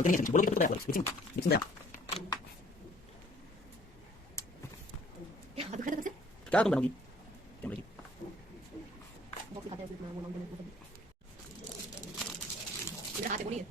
Boleh kita boleh kita tuh kayak mixing. Mixing dah. Ya, aduh kata sih. Kau tuh lagi. Yang lagi. Bok kata itu mau ngomong dengan apa. Udah hati boleh.